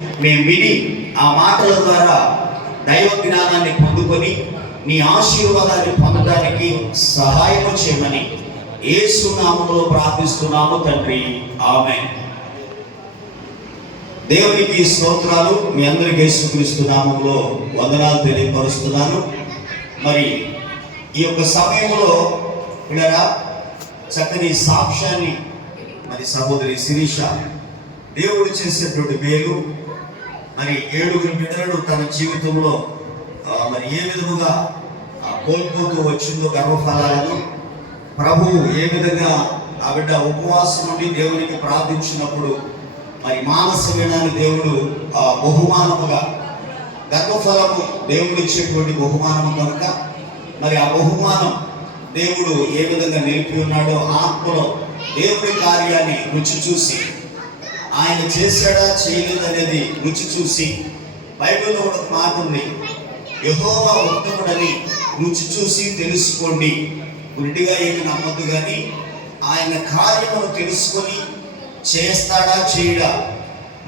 మేము విని ఆ మాటల ద్వారా దైవ జ్ఞానాన్ని పొందుకొని నీ ఆశీర్వాదాన్ని పొందడానికి సహాయం చేయమని ఏ సునామంలో ప్రార్థిస్తున్నాము తండ్రి. ఆమె దేవునికి స్తోత్రాలు. మీ అందరికీ యేసుక్రీస్తు నామంలో వందనాలు తెలియపరుస్తున్నాను. మరి ఈ యొక్క సమయంలో పిల్లరా చక్కని సాక్ష్యాన్ని మరి సహోదరి శిరీష దేవుడు చేసేటువంటి మేలు మరి ఏడుగురు మిత్రుడు తన జీవితంలో మరి ఏ విధముగా ఆ, కోల్పోతూ వచ్చిందో గర్వఫలాలను ప్రభువు ఏ విధంగా ఆ బిడ్డ ఉపవాసం నుండి దేవునికి ప్రార్థించినప్పుడు మరి మానసమైన దేవుడు ఆ బహుమానముగా గర్భఫలము దేవుడు ఇచ్చేటువంటి బహుమానము కనుక మరి ఆ బహుమానం దేవుడు ఏ విధంగా నిలిపి ఉన్నాడో ఆత్మలో దేవుడి కార్యాన్ని రుచి చూసి ఆయన చేశాడా చేయలేదు అనేది రుచి చూసి బైబిల్లో ఒక మాట ఉంది. యహోవా ఉత్తముడని రుచి చూసి తెలుసుకోండి. గుడ్డిగా ఏమి నమ్మద్దు కానీ ఆయన కార్యమును తెలుసుకొని చేస్తాడా చేయడా?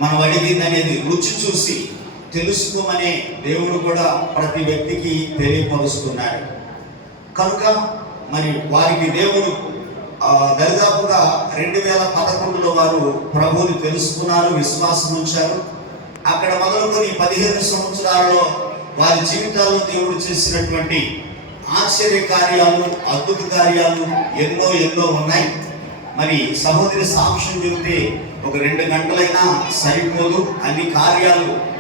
మనం అడిగింది అనేది రుచి చూసి తెలుసుకోమనే దేవుడు కూడా ప్రతి వ్యక్తికి తెలియపరుస్తున్నాడు. కనుక మరి వారికి దేవుడు దరిదాపుగా రెండు వేల పదకొండులో వారు ప్రభువుని తెలుసుకున్నారు విశ్వాసం ఉంచారు. అక్కడ మొదలుకొని పదిహేను సంవత్సరాలలో వారి జీవితాల్లో దేవుడు చేసినటువంటి ఆశ్చర్య కార్యాలు అద్భుత కార్యాలు ఎన్నో ఎన్నో ఉన్నాయి. మరి సహోదరి సాక్ష్యం చెబితే ఒక రెండు గంటలైనా సరిపోదు. అన్ని కార్యాలు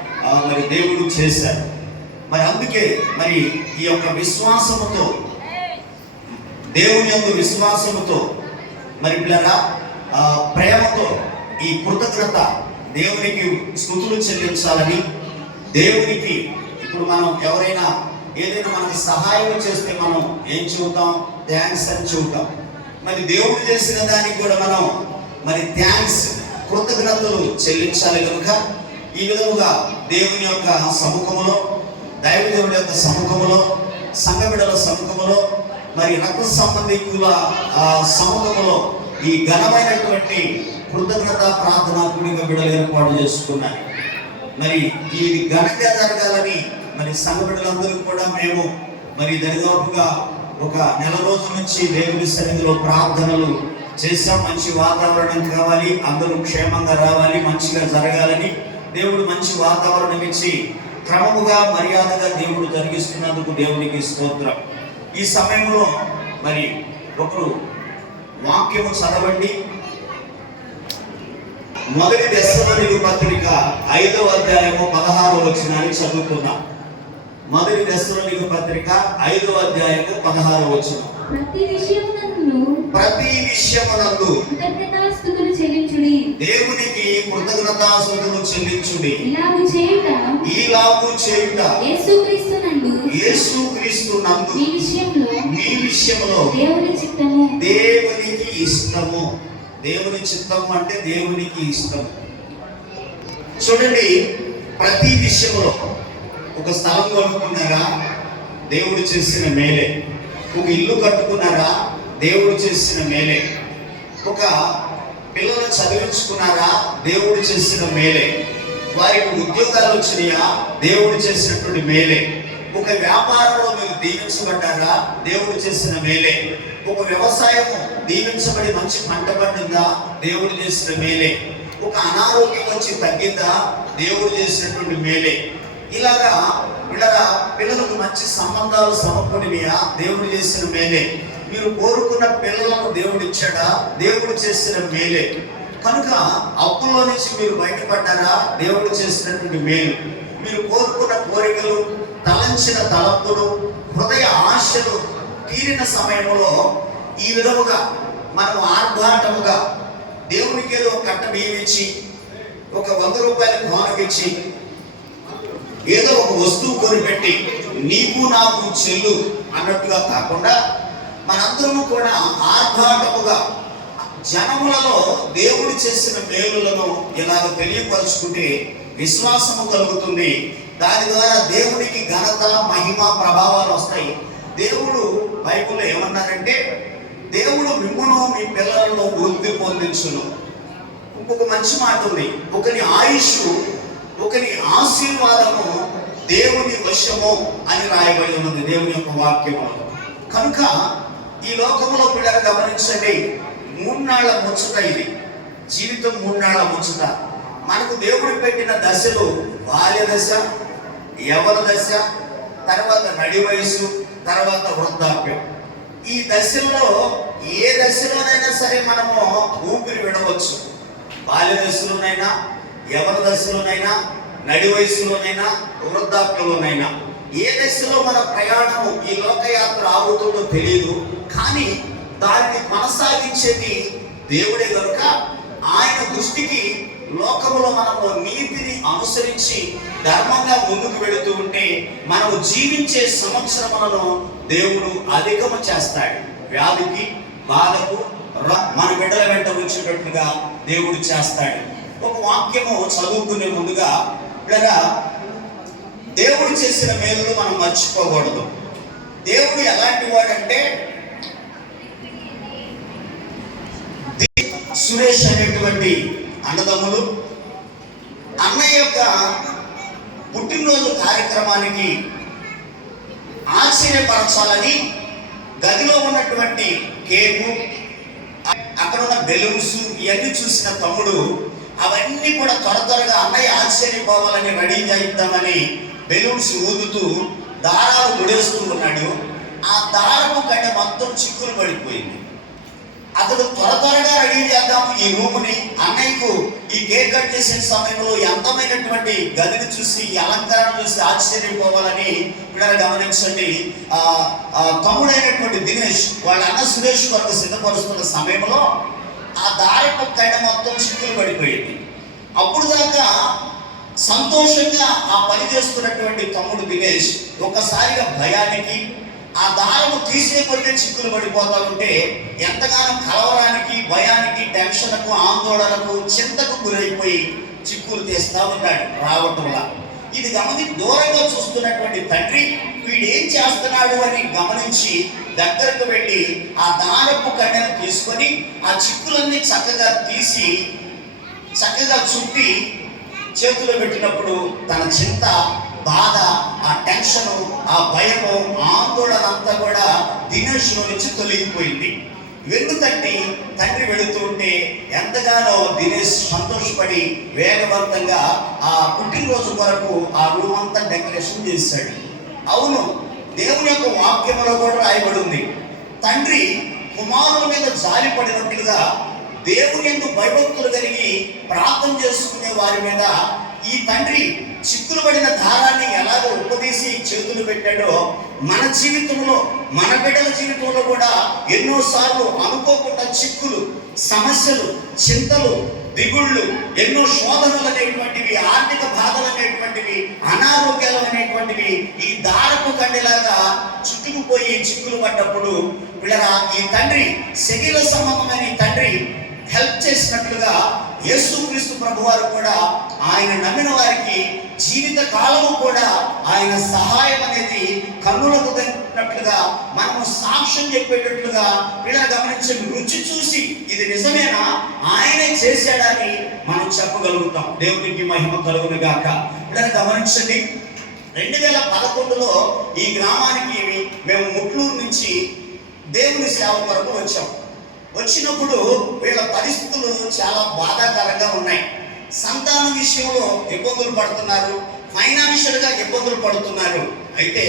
మరి దేవుడు చేశారు మరి అందుకే మరి ఈ యొక్క విశ్వాసముతో దేవుని యొక్క విశ్వాసముతో మరి పిల్లరా ప్రేమతో ఈ కృతజ్ఞత దేవునికి స్థుతులు చెల్లించాలని దేవునికి ఇప్పుడు మనం ఎవరైనా ఏదైనా మనకి సహాయం చేస్తే మనం ఏం చూద్దాం? థ్యాంక్స్ అని చూద్దాం. మరి దేవుడు చేసిన దానికి కూడా మనం మరి థ్యాంక్స్ కృతజ్ఞతలు చెల్లించాలి కనుక ఈ విధముగా దేవుని యొక్క సముఖములో దైవదేవుడి యొక్క సముఖములో సంఘ బిడల సముఖములో మరి రక్త సంబంధికుల ఆ ఈ ఘనమైనటువంటి కృతజ్ఞత ప్రార్థన కూడిక బిడ్డలు ఏర్పాటు చేసుకున్నాను మరి ఇది ఘనంగా జరగాలని మరి సంఘ బిడ్డలందరూ కూడా మేము మరి దరిదాపుగా ఒక నెల రోజుల నుంచి దేవుని సన్నిధిలో ప్రార్థనలు చేసాం మంచి వాతావరణం కావాలి అందరూ క్షేమంగా రావాలి మంచిగా జరగాలని దేవుడు మంచి వాతావరణం ఇచ్చి క్రమముగా మర్యాదగా దేవుడు జరిగిస్తున్నందుకు దేవునికి స్తోత్రం. ఈ సమయంలో మరి ఒకరు వాక్యము చదవండి. మొదటి దశలోని పత్రిక ఐదవ అధ్యాయము పదహారు వచ్చినాన్ని చదువుకుందాం. మొదటి దశలోని పత్రిక ఐదవ అధ్యాయము పదహారు వచ్చిన ప్రతి విషయమునందు ప్రతి విషయమునందు కృతజ్ఞతాస్తుతులు చెల్లించుడి. దేవునికి కృతజ్ఞతాసుతులు చెల్లించుడి. ఇలాగు చేయుట చేయుట యేసుక్రీస్తునందు యేసు క్రీస్తు నందు ఈ విషయంలో మీ విషయములో దేవుని చిత్తము దేవునికి ఇష్టము. దేవుని చిత్తము అంటే దేవునికి ఇష్టము చూడండి ప్రతి విషయంలో ఒక స్థలం కొనుక్కున్నారా? దేవుడు చేసిన మేలే. ఒక ఇల్లు కట్టుకున్నారా? దేవుడు చేసిన మేలే. ఒక పిల్లలు చదివించుకున్నారా? దేవుడు చేసిన మేలే. వారికి ఉద్యోగాలు వచ్చినాయా? దేవుడు చేసినటువంటి మేలే. ఒక వ్యాపారంలో మీరు దీవించబడ్డారా? దేవుడు చేసిన మేలే. ఒక వ్యవసాయము దీవించబడి మంచి పంట పండిందా? దేవుడు చేసిన మేలే. ఒక అనారోగ్యం వచ్చి తగ్గిందా? దేవుడు చేసినటువంటి మేలే. ఇలాగా ఇలాగా పిల్లలకు మంచి సంబంధాలు సమకూడినయా దేవుడు చేసిన మేలే. మీరు కోరుకున్న పిల్లలను దేవుడు ఇచ్చాడా? దేవుడు చేసిన మేలే. కనుక అప్పుల్లో నుంచి మీరు బయటపడ్డారా? దేవుడు చేసినటువంటి మేలు. మీరు కోరుకున్న కోరికలు తలంచిన తలంపులు హృదయ ఆశలు తీరిన సమయంలో ఈ విధముగా మనం ఆర్భాటముగా దేవునికి ఏదో కట్ట బియ్యమిచ్చి ఒక వంద రూపాయల కానుకిచ్చి ఏదో ఒక వస్తువు కొనిపెట్టి నీకు నాకు చెల్లు అన్నట్టుగా కాకుండా మనందరము కూడా ఆర్భాటముగా జనములలో దేవుడు చేసిన మేలులను ఇలాగ తెలియపరుచుకుంటే విశ్వాసము కలుగుతుంది. దాని ద్వారా దేవునికి ఘనత మహిమ ప్రభావాలు వస్తాయి. దేవుడు బైబుల్లో ఏమన్నారంటే దేవుడు మిమ్మును మీ పిల్లలను వృద్ధి పొందించును. ఇంకొక మంచి మాట ఉంది. ఒకని ఆయుష్ ఒకని ఆశీర్వాదము దేవుని వశము అని రాయబడి ఉన్నది దేవుని యొక్క వాక్యము. కనుక ఈ లోకంలో పిల్లలు గమనించండి మూన్నాళ్ళ ముచ్చట ఇది. జీవితం మూన్నాళ్ళ ముచ్చట. మనకు దేవుడు పెట్టిన దశలు బాల్య దశ యవన దశ? తర్వాత నడి వయసు తర్వాత వృద్ధాప్యం. ఈ దశల్లో ఏ దశలోనైనా సరే మనము ఊపిరి విడవచ్చు. బాల్య దశలోనైనా యవన దశలోనైనా నడి వయసులోనైనా వృద్ధాప్యంలోనైనా. ఏ దశలో మన ప్రయాణము ఈ లోకయాత్ర ఆగుతుందో తెలియదు కానీ దానిని కొనసాగించేది దేవుడే కనుక. ఆయన దృష్టికి లోకములో మనము నీతిని అనుసరించి ధర్మంగా ముందుకు వెళుతూ ఉంటే మనము జీవించే సంవత్సరములను దేవుడు అధికము చేస్తాడు. వ్యాధికి బాధకు ర- మన బిడ్డల వెంట వచ్చేటట్లుగా దేవుడు చేస్తాడు. ఒక వాక్యము చదువుకునే ముందుగా పిల్లగా దేవుడు చేసిన మేలును మనం మర్చిపోకూడదు. దేవుడు ఎలాంటి వాడంటే సురేష్ అనేటువంటి అన్నదమ్ములు అన్నయ్య యొక్క పుట్టినరోజు కార్యక్రమానికి ఆశ్చర్యపరచాలని గదిలో ఉన్నటువంటి కేకు అక్కడ ఉన్న బెలూన్స్ ఇవన్నీ చూసిన తమ్ముడు అవన్నీ కూడా త్వర త్వరగా అన్నయ్య ఆశ్చర్యపోవాలని రెడీ చేద్దామని బెలూన్స్ ఊదుతూ దారాలు ముడేస్తూ ఉన్నాడు. ఆ దారపు కంటే మొత్తం చిక్కులు పడిపోయింది. అతడు త్వర త్వరగా రెడీ చేద్దాం. ఈ రూముని అన్నయ్యకు ఈ కేక్ కట్ చేసిన సమయంలో ఎంతమైనటువంటి గదిని చూసి ఈ అలంకరణ చూసి ఆశ్చర్యపోవాలని పిల్లలు గమనించండి. తమ్ముడైనటువంటి దినేష్ వాళ్ళ అన్న సురేష్ కొరకు సిద్ధపరుస్తున్న సమయంలో ఆ దారి పక్కన మొత్తం చిక్కులు పడిపోయింది. అప్పుడు దాకా సంతోషంగా ఆ పని చేస్తున్నటువంటి తమ్ముడు దినేష్ ఒక్కసారిగా భయానికి ఆ దారము తీసే చిక్కులు పడిపోతా ఉంటే ఎంతగానో కలవరానికి భయానికి టెన్షన్కు ఆందోళనకు చింతకు గురైపోయి చిక్కులు తీస్తా ఉన్నాడు వల్ల. ఇది గమని దూరంగా చూస్తున్నటువంటి తండ్రి వీడేం చేస్తున్నాడు అని గమనించి దగ్గరకు వెళ్ళి ఆ దారపు కన్నెను తీసుకొని ఆ చిక్కులన్నీ చక్కగా తీసి చక్కగా చుట్టి చేతిలో పెట్టినప్పుడు తన చింత బాధ ఆ టెన్షన్ ఆ భయము ఆందోళన అంతా కూడా దినేష్లో నుంచి తొలగిపోయింది వెన్ను తట్టి తండ్రి వెళుతూ ఉంటే ఎంతగానో దినేష్ సంతోషపడి వేగవంతంగా ఆ పుట్టినరోజు వరకు ఆ రూమ్ అంతా డెకరేషన్ చేశాడు. అవును దేవుని యొక్క వాక్యంలో కూడా రాయబడి ఉంది తండ్రి కుమారుల మీద జాలి పడినట్లుగా దేవుని ఎందుకు భయభక్తులు కలిగి ప్రార్థన చేసుకునే వారి మీద ఈ తండ్రి చిక్కులు పడిన దారాన్ని ఎలాగో ఉపదీసి చేతులు పెట్టాడో మన జీవితంలో మన బిడ్డల జీవితంలో కూడా ఎన్నోసార్లు అనుకోకుండా చిక్కులు సమస్యలు చింతలు దిగుళ్ళు ఎన్నో శోధనలు అనేటువంటివి ఆర్థిక బాధలు అనేటువంటివి అనారోగ్యాలు అనేటువంటివి ఈ దారపు కండిలాగా చుట్టుకుపోయి చిక్కులు పడ్డప్పుడు పిల్లరా ఈ తండ్రి శరీర సంబంధమైన ఈ తండ్రి హెల్ప్ చేసినట్లుగా యేసుక్రీస్తు ప్రభు వారు కూడా ఆయన నమ్మిన వారికి జీవిత కాలము కూడా ఆయన సహాయం అనేది కన్నులకు కట్టినట్లుగా మనము సాక్ష్యం చెప్పేటట్లుగా ఇలా గమనించండి రుచి చూసి ఇది నిజమేనా? ఆయనే చేశాడని మనం చెప్పగలుగుతాం. దేవునికి మహిమ కలుగును గాక. ఇలా గమనించండి. రెండు వేల పదకొండులో ఈ గ్రామానికి మేము ముట్లూరు నుంచి దేవుని సేవ కొరకు వచ్చాం. వచ్చినప్పుడు వీళ్ళ పరిస్థితులు చాలా బాధాకరంగా ఉన్నాయి. సంతాన విషయంలో ఇబ్బందులు పడుతున్నారు ఫైనాన్షియల్గా ఇబ్బందులు పడుతున్నారు. అయితే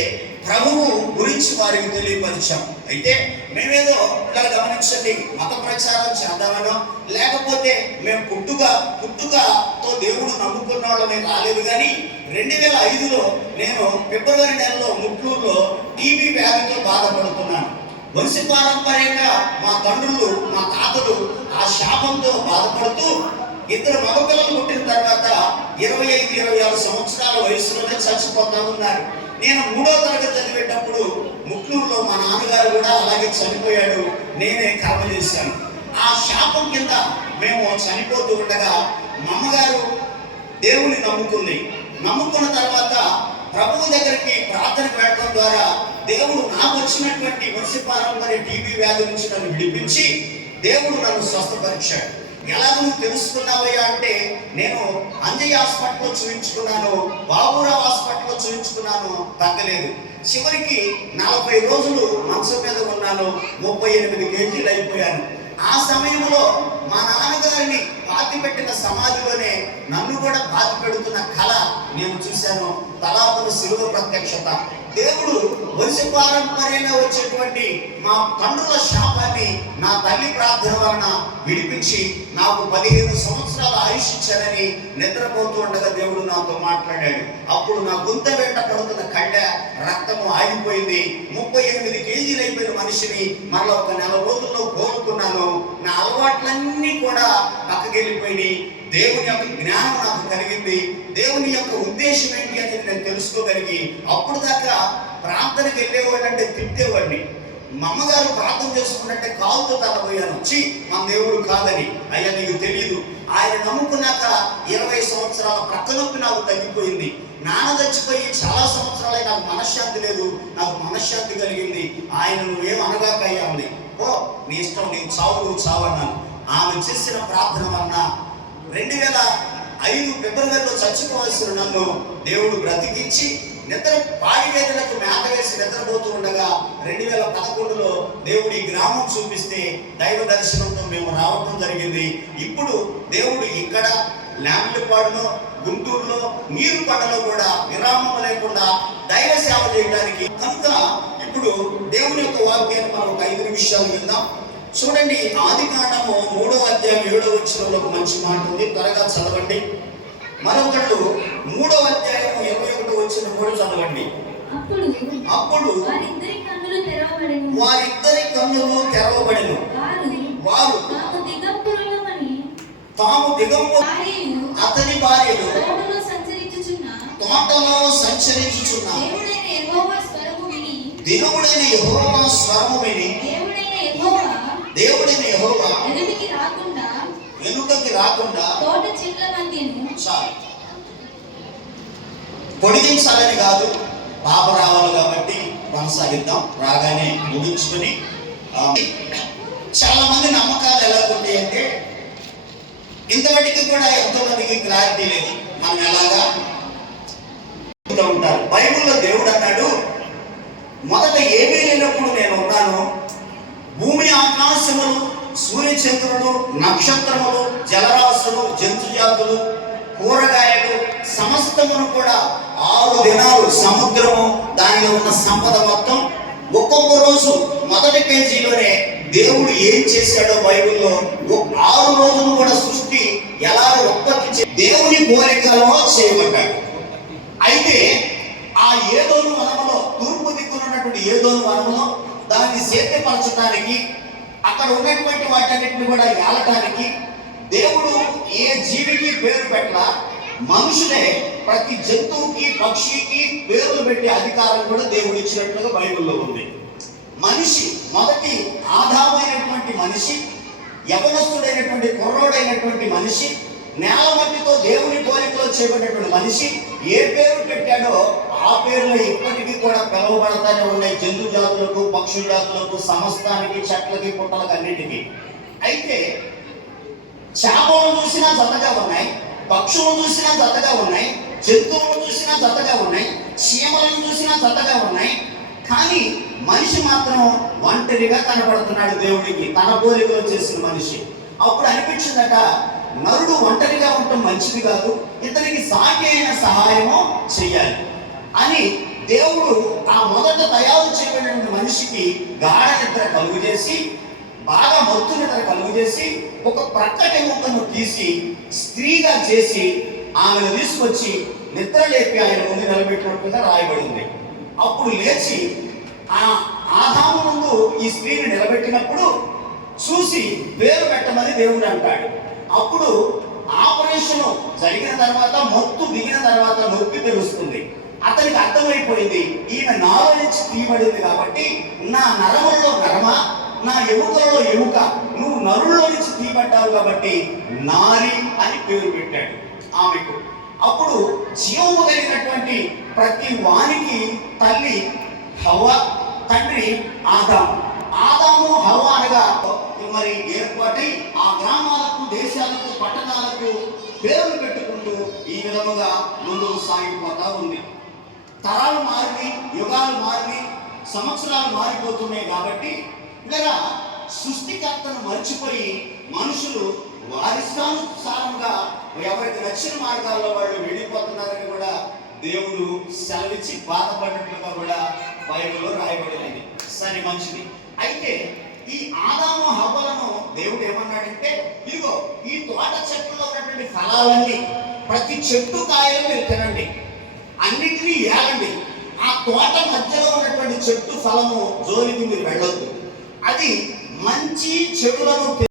ప్రభువు గురించి వారికి తెలియపరిచాం. అయితే మేమేదో ఇలా గమనించండి మత ప్రచారం చేద్దామనో లేకపోతే మేము పుట్టుగా పుట్టుకతో దేవుడు నమ్ముకున్న వాళ్ళమే రాలేదు కానీ రెండు వేల ఐదులో నేను ఫిబ్రవరి నెలలో ముట్లూరులో టీబీ వ్యాధితో బాధపడుతున్నాను. వంశపారంపర్యంగా మా తండ్రులు మా తాతలు ఆ శాపంతో బాధపడుతూ ఇద్దరు మగపిల్లలు పుట్టిన తర్వాత ఇరవై ఐదు ఇరవై ఆరు సంవత్సరాల వయసులోనే చచ్చిపోతా ఉన్నారు నేను మూడో తరగతి చదివేటప్పుడు ముక్నూరులో మా నాన్నగారు కూడా అలాగే చనిపోయాడు నేనే కర్మ చేశాను. ఆ శాపం కింద మేము చనిపోతూ ఉండగా మా అమ్మగారు దేవుని నమ్ముకుంది నమ్ముకున్న తర్వాత ప్రభువు దగ్గరికి ప్రార్థన పెట్టడం ద్వారా దేవుడు నాకు వచ్చినటువంటి వంశపారంపర్య టీబీ వ్యాధి నుంచి నన్ను విడిపించి దేవుడు నన్ను స్వస్థపరిచాడు. ఎలా నువ్వు తెలుసుకున్నావయ్యా అంటే నేను అంజయ్ హాస్పిటల్లో చూపించుకున్నాను బాబురావు హాస్పిటల్లో చూపించుకున్నాను తగ్గలేదు. చివరికి నలభై రోజులు మంచం మీద ఉన్నాను ముప్పై ఎనిమిది కేజీలు అయిపోయాను. ఆ సమయంలో మా నాన్నగారిని పాతి పెట్టిన సమాధిలోనే నన్ను కూడా పాతి పెడుతున్న కళ నేను చూశాను. తలాపుల శిలువ ప్రత్యక్షత. దేవుడు వంశ పారంపర్యంగా వచ్చేటువంటి మా తండ్రుల శాపాన్ని నా తల్లి ప్రార్థన వలన విడిపించి నాకు పదిహేను సంవత్సరాల ఆయుష్ ఇచ్చారని నిద్రపోతూ ఉండగా దేవుడు నాతో మాట్లాడాడు. అప్పుడు నా గుంత వెంట పడుతున్న కళ్ళ రక్తము ఆగిపోయింది. ముప్పై ఎనిమిది కేజీలు అయిపోయిన మనిషిని మరలా ఒక నెల రోజుల్లో కోలుకున్నాను. నా అలవాట్లన్నీ కూడా పక్కకెళ్ళిపోయినాయి. దేవుని యొక్క జ్ఞానం నాకు కలిగింది. దేవుని యొక్క ఉద్దేశం ఏంటి? తెలుసుకోగలిగి అప్పుడు దాకా ప్రార్థనకి వెళ్ళేవాళ్ళంటే తిట్టేవాడిని. మా అమ్మగారు ప్రార్థన చేసుకున్నట్టే కాలుతో తలబోయాను వచ్చి మా దేవుడు కాదని. అయ్యా నీకు తెలియదు ఆయన నమ్ముకున్నాక ఇరవై సంవత్సరాల ప్రక్కనొప్పి నాకు తగ్గిపోయింది. నాన్న చచ్చిపోయి చాలా సంవత్సరాలే నాకు మనశ్శాంతి లేదు. నాకు మనశ్శాంతి కలిగింది. ఆయన నువ్వేం అనగాక అయ్యా ఉంది ఓ నీ ఇష్టం నేను చావు నువ్వు చావు అన్నాను ఆమె చేసిన ప్రార్థన వలన రెండు వేల ఐదు ఫిబ్రవరిలో చచ్చిపోవాల్సిన నన్ను దేవుడు బ్రతికించి నిద్ర పాడివేదలకు మేత వేసి నిద్రపోతూ ఉండగా రెండు వేల పదకొండులో దేవుడు ఈ గ్రామం చూపిస్తే దైవ దర్శనంతో మేము రావటం జరిగింది. ఇప్పుడు దేవుడు ఇక్కడ ల్యాండ్లపాడులో గుంటూరులో నీరు పంటలో కూడా విరామం లేకుండా దైవ సేవ చేయడానికి కనుక ఇప్పుడు దేవుని యొక్క వాక్యాన్ని మనం ఒక ఐదు నిమిషాలు విందాం. చూడండి ఆది కాండము మూడో అధ్యాయం ఏడో వచ్చినంలో ఒక మంచి మాట ఉంది. త్వరగా చదవండి. మరొకళ్ళు మూడో అధ్యాయం ఇరవై ఒకటో వచ్చిన కూడా చదవండి. అప్పుడు వారిద్దరి కన్నులు తెరవబడెను. వారు తాము భార్యయు అతని భార్యలు తోటలో సంచరించుచున్న దేవుడైన యెహోవా స్వరము విని దేవుడైన యెహోవా ఎదుటికి రాకుండా వెనుకకి రాకుండా తోట చెట్ల మధ్యను చాలు. పొడిగించాలని కాదు పాప రావాలి కాబట్టి కొనసాగిద్దాం. రాగానే ముగించుకొని చాలా మంది నమ్మకాలు ఎలా ఉంటాయి అంటే ఇంతవరకు కూడా ఎంతో మందికి క్లారిటీ లేదు. మనం ఎలాగా ఉంటారు? బైబిల్లో దేవుడు అన్నాడు మొదట ఏమీ లేనప్పుడు నేను ఉన్నాను భూమి ఆకాశములు సూర్యచంద్రులు నక్షత్రములు జలరాశులు జంతుజాతులు కూరగాయలు సమస్తమును కూడా ఆరు దినాలు సముద్రము దానిలో ఉన్న సంపద మొత్తం ఒక్కొక్క రోజు మొదటి పేజీలోనే దేవుడు ఏం చేశాడో బైబిల్లో ఆరు రోజులు కూడా సృష్టి ఎలా ఉత్పత్తి దేవుని పోలికలో చేయబడ్డాడు. అయితే ఆ ఏదోను వనములో తూర్పు దిక్కున్నటువంటి ఏదోను వనములో దాన్ని సేద్యపరచడానికి అక్కడ ఉన్నటువంటి వాటన్నిటిని కూడా ఏలటానికి దేవుడు ఏ జీవికి పేరు పెట్టినా మనుషులే ప్రతి జంతువుకి పక్షికి పేర్లు పెట్టే అధికారం కూడా దేవుడు ఇచ్చినట్లుగా బైబిల్లో ఉంది. మనిషి మొదటి ఆధారమైనటువంటి మనిషి యవనస్తుడైనటువంటి కుర్రోడైనటువంటి మనిషి నేల మట్టితో దేవుని పోలికలో చేయబడినటువంటి మనిషి ఏ పేరు పెట్టాడో ఆ పేర్లు ఇప్పటికీ కూడా పిలువబడతానే ఉన్నాయి జంతు జాతులకు పక్షు జాతులకు సమస్తానికి చెట్లకి పుట్టలకు అన్నిటికీ. అయితే చేపలను చూసినా జతగా ఉన్నాయి పక్షులను చూసినా జతగా ఉన్నాయి జంతువులను చూసినా జతగా ఉన్నాయి చీమలను చూసినా జతగా ఉన్నాయి కానీ మనిషి మాత్రం ఒంటరిగా కనబడుతున్నాడు దేవుడికి తన పోలికలో చేసిన మనిషి. అప్పుడు అనిపించిందట నరుడు ఒంటరిగా ఉండటం మంచిది కాదు ఇతనికి సాటి అయిన సహాయము చెయ్యాలి. అని దేవుడు ఆ మొదట తయారు చేయబడిన మనిషికి గాఢ నిద్ర కలుగు చేసి బాగా మత్తు నిద్ర కలుగు చేసి ఒక ప్రక్కటి ముక్కను తీసి స్త్రీగా చేసి ఆమెను తీసుకొచ్చి నిద్ర లేపి ఆయన ముందు నిలబెట్టినట్టుగా రాయబడింది. అప్పుడు లేచి ఆ ఆదాము ముందు ఈ స్త్రీని నిలబెట్టినప్పుడు చూసి పేరు పెట్టమని దేవుడు అంటాడు. అప్పుడు ఆపరేషన్ జరిగిన తర్వాత మొత్తు దిగిన తర్వాత నొప్పి తెలుస్తుంది. అతనికి అర్థమైపోయింది. ఈమె నాలో నుంచి తీయబడింది కాబట్టి నా నరముల్లో నరమ నా ఎముకల్లో ఎముక నువ్వు నరుల్లో నుంచి తీయబడ్డావు కాబట్టి నారి అని పేరు పెట్టాడు ఆమెకు. అప్పుడు జీవము కలిగినటువంటి ప్రతి వానికి తల్లి హవ తండ్రి ఆదాము. ఆదాము హవ అనగా మరి ఏర్పాటై ఆ గ్రామాలకు దేశాలకు పట్టణాలకు పేర్లు పెట్టుకుంటూ ఈ విధముగా ముందుకు సాగిపోతా ఉంది. తరాలు మారి యుగాలు మారి సంవత్సరాలు మారిపోతున్నాయి కాబట్టి ఇలా సృష్టికర్తను మర్చిపోయి మనుషులు వారిష్టానుసారంగా ఎవరికి నచ్చిన మార్గాల్లో వాళ్ళు వెళ్ళిపోతున్నారని కూడా దేవుడు సెలవిచ్చి బాధపడినట్లుగా కూడా బైబిల్లో రాయబడింది సరే మంచిది. అయితే ఈ ఆదాము హవ్వలను దేవుడు ఏమన్నాడంటే ఇదిగో ఈ తోట చెట్టులో ఉన్నటువంటి ఫలాలన్నీ ప్రతి చెట్టు కాయలు మీరు తినండి. అన్నిటినీ ఏలండి. ఆ తోట మధ్యలో ఉన్నటువంటి చెట్టు ఫలము జోలికి మీరు వెళ్ళొద్దు. అది మంచి చెడులను